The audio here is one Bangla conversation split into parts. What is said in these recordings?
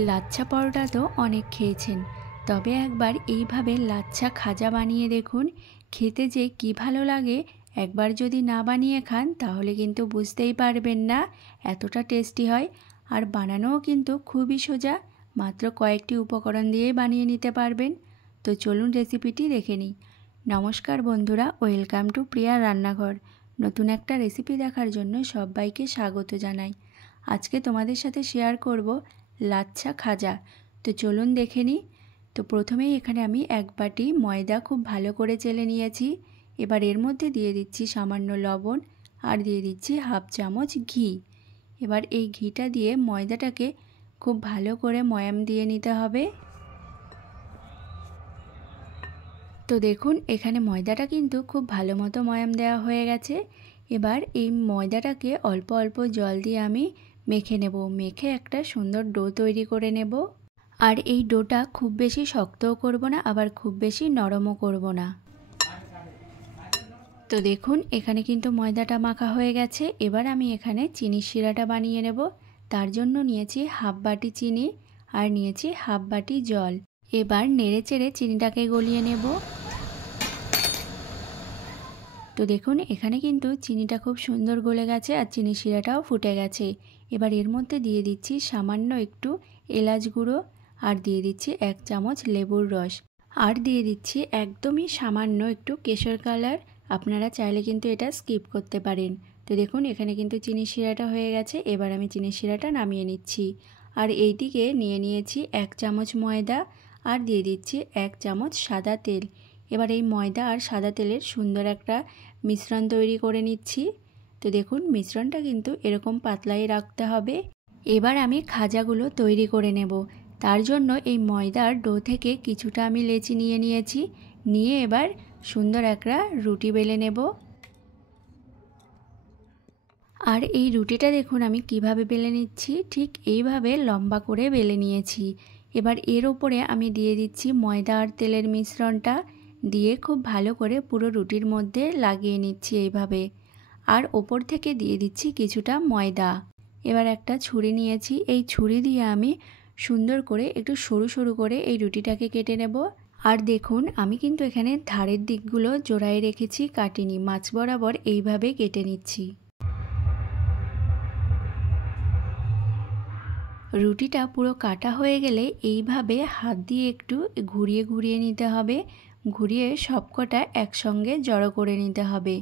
লাচ্ছা পরোটা তো অনেক খেয়েছেন, তবে একবার এইভাবে লাচ্ছা খাজা বানিয়ে দেখুন। খেতে যে কি ভালো লাগে, একবার যদি না বানিয়ে খান তাহলে কিন্তু বুঝতেই পারবেন না, এতটা টেস্টি হয়। আর বানানোও কিন্তু খুবই সোজা, মাত্র কয়েকটি উপকরণ দিয়েই বানিয়ে নিতে পারবেন। তো চলুন রেসিপিটি দেখে নিই। নমস্কার বন্ধুরা, ওয়েলকাম টু প্রিয়া রান্নাঘর। নতুন একটা রেসিপি দেখার জন্য সবাইকে স্বাগত জানাই। আজকে তোমাদের সাথে শেয়ার করব লাচ্ছা খাজা। তো চলুন দেখে নিই। তো প্রথমেই এখানে আমি এক বাটি ময়দা খুব ভালো করে চেলে নিয়েছি। এবার এর মধ্যে দিয়ে দিচ্ছি সামান্য লবণ আর দিয়ে দিচ্ছি হাফ চামচ ঘি। এবার এই ঘিটা দিয়ে ময়দাটাকে খুব ভালো করে ময়াম দিয়ে নিতে হবে। তো দেখুন এখানে ময়দাটা কিন্তু খুব ভালো মতো ময়াম দেওয়া হয়ে গেছে। এবার এই ময়দাটাকে অল্প অল্প জল দিয়ে আমি মেখে নেব। মেখে একটা সুন্দর ডো তৈরি করে নেব। আর এই ডোটা খুব বেশি শক্তও করব না, আবার খুব বেশি নরমও করব না। তো দেখুন এখানে কিন্তু ময়দাটা মাখা হয়ে গেছে। এবার আমি এখানে চিনির শিরাটা বানিয়ে নেব। তার জন্য নিয়েছি হাফ বাটি চিনি আর নিয়েছি হাফ বাটি জল। এবার নেড়ে চেড়ে চিনিটাকে গলিয়ে নেব। তো দেখুন এখানে কিন্তু চিনিটা খুব সুন্দর গলে গেছে আর চিনি শিরাটাও ফুটে গেছে। এবার এর মধ্যে দিয়ে দিচ্ছি সামান্য একটু এলাচ গুঁড়ো আর দিয়ে দিচ্ছি এক চামচ লেবুর রস আর দিয়ে দিচ্ছি একদমই সামান্য একটু কেশর কালার। আপনারা চাইলে কিন্তু এটা স্কিপ করতে পারেন। তো দেখুন এখানে কিন্তু চিনি শিরাটা হয়ে গেছে। এবার আমি চিনি শিরাটা নামিয়ে নিচ্ছি। আর এই দিকে নিয়ে নিয়েছি এক চামচ ময়দা আর দিয়ে দিচ্ছি এক চামচ সাদা তেল। এবার এই ময়দা আর সাদা তেলের সুন্দর একটা মিশ্রণ তৈরি করে নিচ্ছি। তো দেখুন মিশ্রণটা কিন্তু এরকম পাতলাই রাখতে হবে। এবার আমি খাজাগুলো তৈরি করে নেব। তার জন্য এই ময়দার ডো থেকে কিছুটা আমি লেচি নিয়ে নিয়েছি। নিয়ে এবার সুন্দর একটা রুটি বেলে নেব। আর এই রুটিটা দেখুন আমি কিভাবে বেলে নিচ্ছি, ঠিক এইভাবে লম্বা করে বেলে নিয়েছি। এবার এর ওপরে আমি দিয়ে দিচ্ছি ময়দা আর তেলের মিশ্রণটা, দিয়ে খুব ভালো করে পুরো রুটির মধ্যে লাগিয়ে নিচ্ছি এইভাবে। আর ওপর থেকে দিয়ে দিচ্ছি কিছুটা ময়দা। এবার একটা ছুরি নিয়েছি, এই ছুরি দিয়ে আমি সুন্দর করে একটু সরু সরু করে এই রুটিটাকে কেটে নেব। আর দেখুন আমি কিন্তু এখানে ধারের দিকগুলো জোড়ায় রেখেছি, কাটিনি, মাছ বরাবর এইভাবে কেটে নিচ্ছি। রুটিটা পুরো কাটা হয়ে গেলে এইভাবে হাত দিয়ে একটু ঘুরিয়ে ঘুরিয়ে নিতে হবে। ঘুরিয়ে সবকটা একসঙ্গে জড়ো করে নিতে হবে।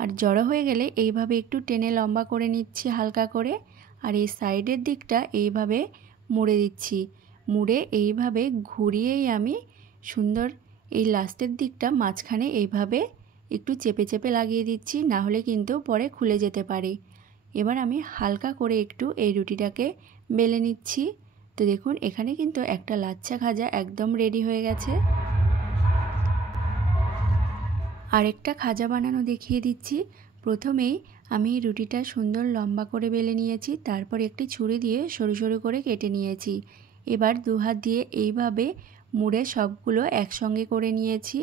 আর জড়ো হয়ে গেলে এইভাবে একটু টেনে লম্বা করে নিচ্ছি হালকা করে। আর এই সাইডের দিকটা এইভাবে মুড়ে দিচ্ছি। মুড়ে এইভাবে ঘুরিয়েই আমি সুন্দর এই লাস্টের দিকটা মাঝখানে এইভাবে একটু চেপে চেপে লাগিয়ে দিচ্ছি, না হলে কিন্তু পরে খুলে যেতে পারে। এবার আমি হালকা করে একটু এই রুটিটাকে বেলে নিচ্ছি। তো দেখুন এখানে কিন্তু একটা লাচ্ছা খাজা একদম রেডি হয়ে গেছে। আরেকটা খাজা বানানো দেখিয়ে দিচ্ছি। প্রথমেই আমি রুটিটা সুন্দর লম্বা করে বেলে নিয়েছি, তারপর একটি ছুরি দিয়ে সরু সরু করে কেটে নিয়েছি। এবার দু হাত দিয়ে এইভাবে মুড়ে সবগুলো একসঙ্গে করে নিয়েছি।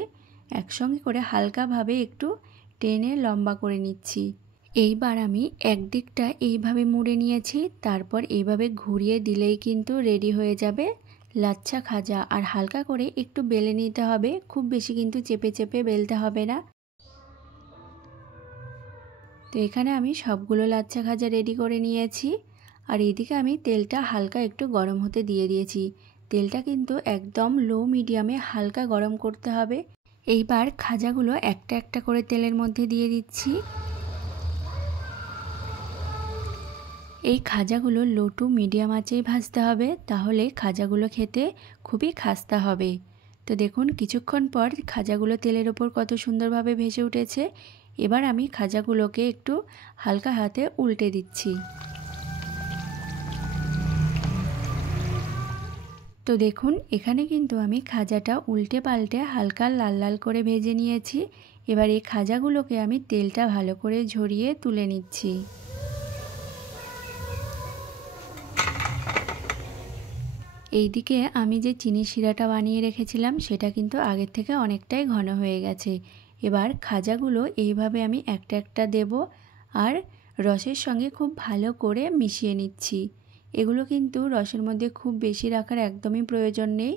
একসঙ্গে করে হালকাভাবে একটু টেনে লম্বা করে নিচ্ছি। এইবার আমি একদিকটা এইভাবে মুড়ে নিয়েছি, তারপর এইভাবে ঘুরিয়ে দিলেই কিন্তু রেডি হয়ে যাবে লাচ্ছা খাজা। আর হালকা করে একটু বেলে নিতে হবে, খুব বেশি কিন্তু চেপে চেপে বেলতে হবে না। তো এখানে আমি সবগুলো লাচ্ছা খাজা রেডি করে নিয়েছি। আর এইদিকে আমি তেলটা হালকা একটু গরম হতে দিয়ে দিয়েছি। তেলটা কিন্তু একদম লো মিডিয়ামে হালকা গরম করতে হবে। এইবার খাজাগুলো একটা একটা করে তেলের মধ্যে দিয়ে দিচ্ছি। এই খাজাগুলো লো টু মিডিয়াম আঁচেই ভাজতে হবে, তাহলে খাজাগুলো খেতে খুবই খাস্তা হবে। তো দেখুন কিছুক্ষণ পর খাজাগুলো তেলের ওপর কত সুন্দরভাবে ভেসে উঠেছে। এবার আমি খাজাগুলোকে একটু হালকা হাতে উল্টে দিচ্ছি। তো দেখুন এখানে কিন্তু আমি খাজাটা উল্টে পাল্টে হালকা লাল লাল করে ভেজে নিয়েছি। এবার এই খাজাগুলোকে আমি তেলটা ভালো করে ঝরিয়ে তুলে নিচ্ছি। এইদিকে আমি যে চিনি শিরাটা বানিয়ে রেখেছিলাম সেটা কিন্তু আগের থেকে অনেকটাই ঘন হয়ে গেছে। এবার খাজাগুলো এইভাবে আমি একটা একটা দেব আর রসের সঙ্গে খুব ভালো করে মিশিয়ে নিচ্ছি। এগুলো কিন্তু রসের মধ্যে খুব বেশি রাখার একদমই প্রয়োজন নেই।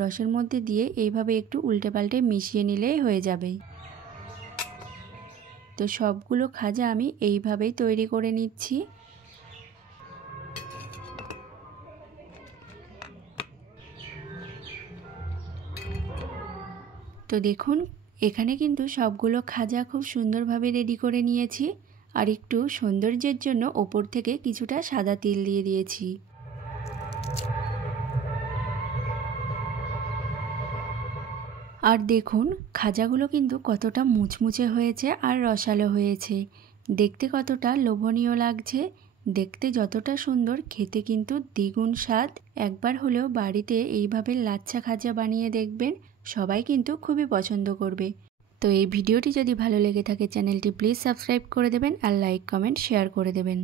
রসের মধ্যে দিয়ে এইভাবে একটু উল্টে পাল্টে মিশিয়ে নিলেই হয়ে যাবে। তো সবগুলো খাজা আমি এইভাবেই তৈরি করে নিচ্ছি। তো দেখুন এখানে কিন্তু সবগুলো খাজা খুব সুন্দরভাবে রেডি করে নিয়েছি। আর একটু সৌন্দর্যের জন্য ওপর থেকে কিছুটা সাদা তিল দিয়ে দিয়েছি। আর দেখুন খাজাগুলো কিন্তু কতটা মুচমুচে হয়েছে আর রসালো হয়েছে, দেখতে কতটা লোভনীয় লাগছে। দেখতে যতটা সুন্দর, খেতে কিন্তু দ্বিগুণ স্বাদ। একবার হলেও বাড়িতে এইভাবে লাচ্ছা খাজা বানিয়ে দেখবেন, সবাই কিন্তু খুবই পছন্দ করবে। তো এই ভিডিওটি যদি ভালো লেগে থাকে চ্যানেলটি প্লিজ সাবস্ক্রাইব করে দেবেন আর লাইক কমেন্ট শেয়ার করে দেবেন।